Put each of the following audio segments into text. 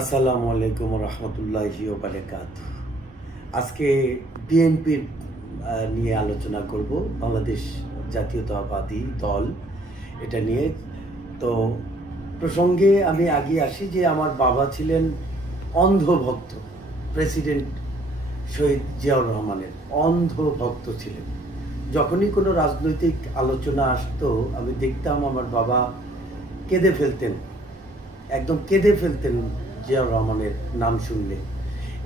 আসসালামু আলাইকুম রহমতুল্লাহি ওয়া বারাকাতুহু। আজকে বিএনপির নিয়ে আলোচনা করব, বাংলাদেশ জাতীয়তাবাদী দল এটা নিয়ে। তো প্রসঙ্গে আমি আগে আসি যে আমার বাবা ছিলেন অন্ধভক্ত, প্রেসিডেন্ট শহীদ জিয়াউর রহমানের অন্ধভক্ত ছিলেন। যখনই কোনো রাজনৈতিক আলোচনা আসতো আমি দেখতাম আমার বাবা কেঁদে ফেলতেন, একদম কেঁদে ফেলতেন জিয়াউর রহমানের নাম শুনলে,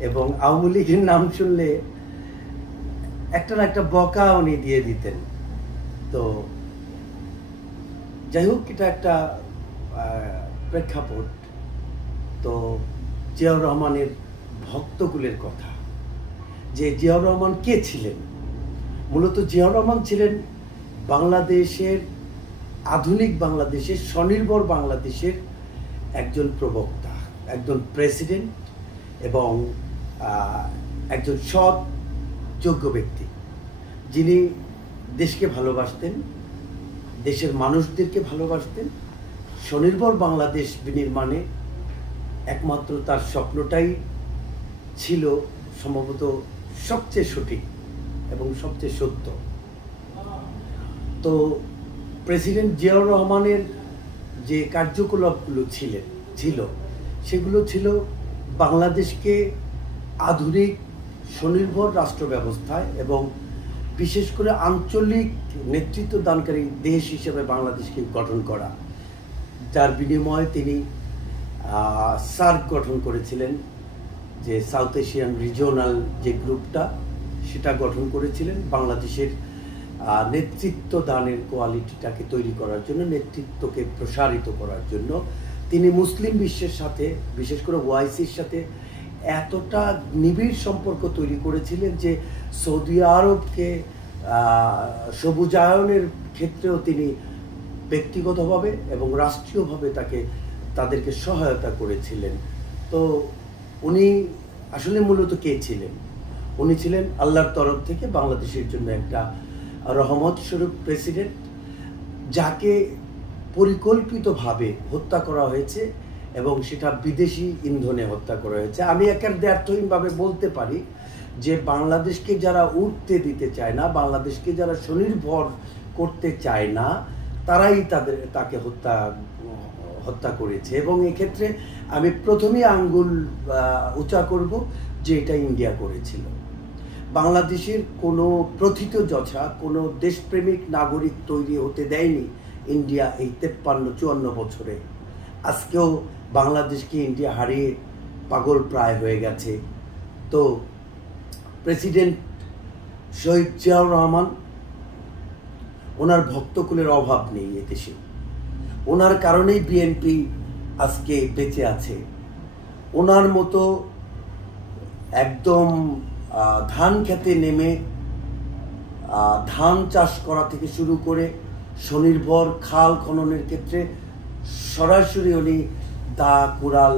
এবং আওয়ামী লীগের নাম শুনলে একটা না একটা বকা উনি দিয়ে দিতেন। তো যাই হোক, এটা একটা প্রেক্ষাপট। তো জিয়াউর রহমানের ভক্তকুলের কথা, যে জিয়াউর রহমান কে ছিলেন। মূলত জিয়াউর রহমান ছিলেন বাংলাদেশের, আধুনিক বাংলাদেশের, স্বনির্ভর বাংলাদেশের একজন প্রবক্তা, একজন প্রেসিডেন্ট এবং একজন সৎ যোগ্য ব্যক্তি, যিনি দেশকে ভালোবাসতেন, দেশের মানুষদেরকে ভালোবাসতেন। স্বনির্ভর বাংলাদেশ বিনির্মাণে একমাত্র তার স্বপ্নটাই ছিল সম্ভবত সবচেয়ে সঠিক এবং সবচেয়ে সত্য। তো প্রেসিডেন্ট জিয়াউর রহমানের যে কার্যকলাপগুলো ছিল সেগুলো ছিল বাংলাদেশকে আধুনিক স্বনির্ভর রাষ্ট্র ব্যবস্থায় এবং বিশেষ করে আঞ্চলিক নেতৃত্ব দানকারী দেশ হিসেবে বাংলাদেশকে গঠন করা, যার বিনিময়ে তিনি সার্ক গঠন করেছিলেন, যে সাউথ এশিয়ান রিজিওনাল যে গ্রুপটা সেটা গঠন করেছিলেন বাংলাদেশের নেতৃত্ব দানের কোয়ালিটিটাকে তৈরি করার জন্য, নেতৃত্বকে প্রসারিত করার জন্য। তিনি মুসলিম বিশ্বের সাথে, বিশেষ করে ওআইসির সাথে এতটা নিবিড় সম্পর্ক তৈরি করেছিলেন যে সৌদি আরবকে সবুজায়নের ক্ষেত্রেও তিনি ব্যক্তিগতভাবে এবং রাষ্ট্রীয়ভাবে তাদেরকে সহায়তা করেছিলেন। তো উনি আসলে মূলত কে ছিলেন? উনি ছিলেন আল্লাহর তরফ থেকে বাংলাদেশের জন্য একটা রহমত স্বরূপ প্রেসিডেন্ট, যাকে পরিকল্পিতভাবে হত্যা করা হয়েছে এবং সেটা বিদেশি ইন্ধনে হত্যা করা হয়েছে। আমি দ্ব্যর্থহীনভাবে বলতে পারি যে বাংলাদেশকে যারা উঠতে দিতে চায় না, বাংলাদেশকে যারা স্বনির্ভর করতে চায় না, তারাই তাকে হত্যা করেছে। এবং এক্ষেত্রে আমি প্রথমেই আঙ্গুল উঁচা করব যে এটা ইন্ডিয়া করেছিল। বাংলাদেশের কোনো প্রথিতযশা, কোনো দেশপ্রেমিক নাগরিক তৈরি হতে দেয়নি ইন্ডিয়া এই 53-54 বছরে। আজকেও বাংলাদেশকে ইন্ডিয়া হারিয়ে পাগল প্রায় হয়ে গেছে। তো প্রেসিডেন্ট শহীদ জিয়াউর রহমান, ওনার ভক্তকুলের অভাব নেই এদেশে। ওনার কারণেই বিএনপি আজকে বেঁচে আছে। ওনার মতো একদম ধান খেতে নেমে ধান চাষ করা থেকে শুরু করে স্বনির্ভর খাল খননের ক্ষেত্রে সরাসরি উনি দা কুড়াল,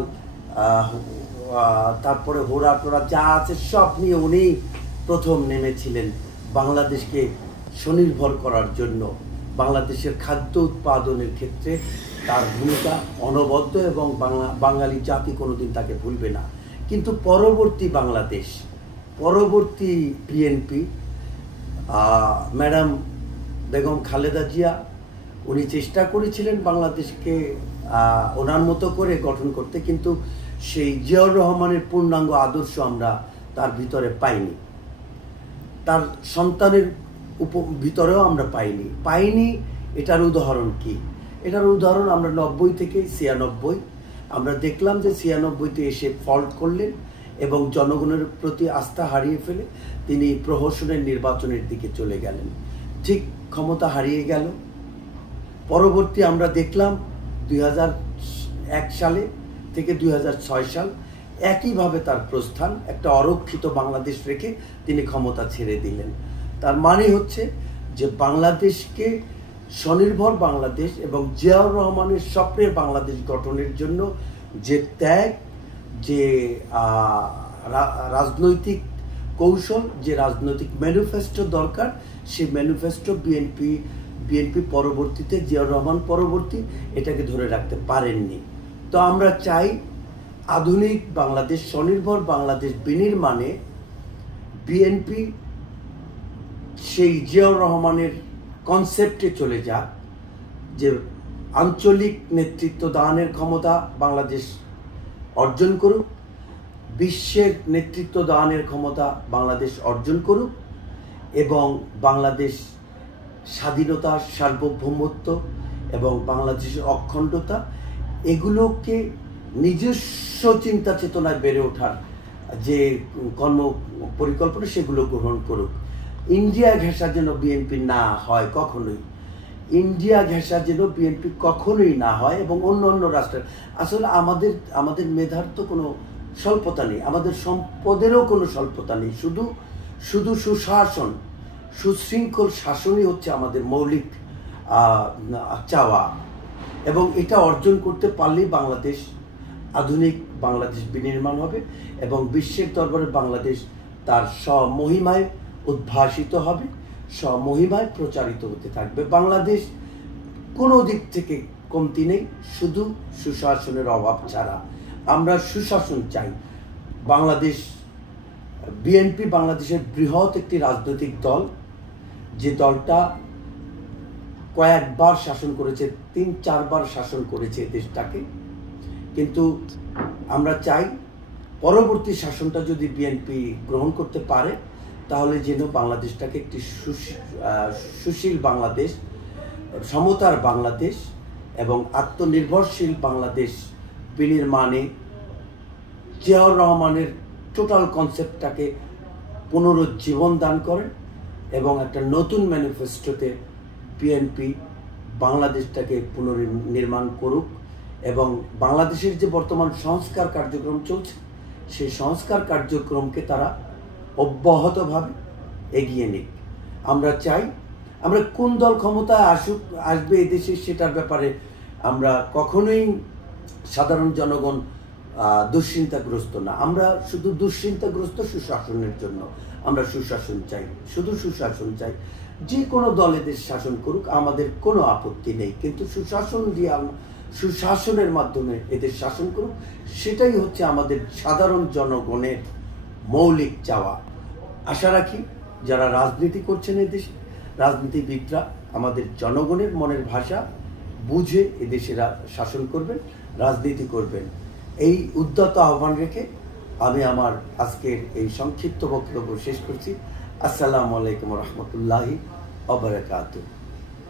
তারপরে হোড়া টোড়া যা আছে সব নিয়ে উনি প্রথম নেমেছিলেন বাংলাদেশকে স্বনির্ভর করার জন্য। বাংলাদেশের খাদ্য উৎপাদনের ক্ষেত্রে তার ভূমিকা অনবদ্য এবং বাঙালি জাতি কোনোদিন তাকে ভুলবে না। কিন্তু পরবর্তী বাংলাদেশ, পরবর্তী বিএনপি, ম্যাডাম বেগম খালেদা জিয়া, উনি চেষ্টা করেছিলেন বাংলাদেশকে ওনার মতো করে গঠন করতে, কিন্তু সেই জিয়াউর রহমানের পূর্ণাঙ্গ আদর্শ আমরা তার ভিতরে পাইনি, তার সন্তানের ভিতরেও আমরা পাইনি। এটার উদাহরণ কি? এটার উদাহরণ আমরা 90 থেকে 96 আমরা দেখলাম যে 96-তে এসে ফল্ট করলেন এবং জনগণের প্রতি আস্থা হারিয়ে ফেলে তিনি প্রহসনের নির্বাচনের দিকে চলে গেলেন। ঠিক ক্ষমতা হারিয়ে গেল। পরবর্তী আমরা দেখলাম 2001 সালে থেকে 2006 সাল একইভাবে তার প্রস্থান, একটা অরক্ষিত বাংলাদেশ রেখে তিনি ক্ষমতা ছেড়ে দিলেন। তার মানে হচ্ছে যে বাংলাদেশকে স্বনির্ভর বাংলাদেশ এবং জিয়াউর রহমানের স্বপ্নের বাংলাদেশ গঠনের জন্য যে ত্যাগ, যে রাজনৈতিক কৌশল, যে রাজনৈতিক ম্যানিফেস্টো দরকার, সেই ম্যানিফেস্টো বিএনপি পরবর্তীতে, জিয়াউর রহমান পরবর্তী, এটাকে ধরে রাখতে পারেননি। তো আমরা চাই আধুনিক বাংলাদেশ, স্বনির্ভর বাংলাদেশ বিনির্মাণে বিএনপি সেই জিয়াউর রহমানের কনসেপ্টে চলে যাক, যে আঞ্চলিক নেতৃত্ব দানের ক্ষমতা বাংলাদেশ অর্জন করুক, বিশ্বের নেতৃত্ব দানের ক্ষমতা বাংলাদেশ অর্জন করুক, এবং বাংলাদেশ স্বাধীনতা, সার্বভৌমত্ব এবং বাংলাদেশের অখণ্ডতা এগুলোকে নিজস্ব চিন্তা চেতনায় বেড়ে ওঠার যে কর্ম পরিকল্পনা সেগুলো গ্রহণ করুক। ইন্ডিয়া ঘেঁষা যেন বিএনপি না হয় কখনোই, ইন্ডিয়া ঘেঁষা যেন বিএনপি কখনোই না হয়। এবং অন্য অন্য রাষ্ট্রের আসলে আমাদের মেধার তো কোনো স্বল্পতা নেই, আমাদের সম্পদেরও কোনো স্বল্পতা নেই, শুধু সুশাসন, সুশৃঙ্খল শাসনই হচ্ছে আমাদের মৌলিক চাওয়া। এবং এটা অর্জন করতে পারলেই বাংলাদেশ আধুনিক বাংলাদেশ বিনির্মাণ হবে এবং বিশ্বের দরবারে বাংলাদেশ তার স্বমহিমায় উদ্ভাসিত হবে, স্বমহিমায় প্রচারিত হতে থাকবে। বাংলাদেশ কোনো দিক থেকে কমতি নেই, শুধু সুশাসনের অভাব ছাড়া। আমরা সুশাসন চাই। বাংলাদেশ বিএনপি বাংলাদেশের বৃহৎ একটি রাজনৈতিক দল, যে দলটা কয়েকবার শাসন করেছে, 3-4 বার শাসন করেছে দেশটাকে। কিন্তু আমরা চাই পরবর্তী শাসনটা যদি বিএনপি গ্রহণ করতে পারে, তাহলে যেন বাংলাদেশটাকে একটি সুশীল বাংলাদেশ, সমতার বাংলাদেশ এবং আত্মনির্ভরশীল বাংলাদেশ বিনির্মাণে জিয়াউর রহমানের টোটাল কনসেপ্টটাকে পুনরুজ্জীবন দান করেন এবং একটা নতুন ম্যানিফেস্টোতে বিএনপি বাংলাদেশটাকে পুনর্নির্মাণ করুক এবং বাংলাদেশের যে বর্তমান সংস্কার কার্যক্রম চলছে সেই সংস্কার কার্যক্রমকে তারা অব্যাহতভাবে এগিয়ে নিক। আমরা চাই, আমরা কোন দল ক্ষমতায় আসবে এদেশে সেটার ব্যাপারে আমরা কখনোই সাধারণ জনগণ দুশ্চিন্তাগ্রস্ত না। আমরা শুধু দুশ্চিন্তাগ্রস্ত সুশাসনের জন্য। আমরা সুশাসন চাই, শুধু সুশাসন চাই। যে কোনো দল এদেশ শাসন করুক, আমাদের কোনো আপত্তি নেই, কিন্তু সুশাসন দিয়ে সুশাসনের মাধ্যমে এদের শাসন করুক, সেটাই হচ্ছে আমাদের সাধারণ জনগণের মৌলিক চাওয়া। আশা রাখি যারা রাজনীতি করছেন এদেশে, রাজনীতিবিদরা আমাদের জনগণের মনের ভাষা বুঝে এদেশেরা শাসন করবেন, রাজনীতি করবেন। এই উদ্যত আহ্বান রেখে আমি আমার আজকের এই সংক্ষিপ্ত বক্তব্য শেষ করছি। আসসালামু আলাইকুম রহমতুল্লাহি ওয়া বারাকাতুহু।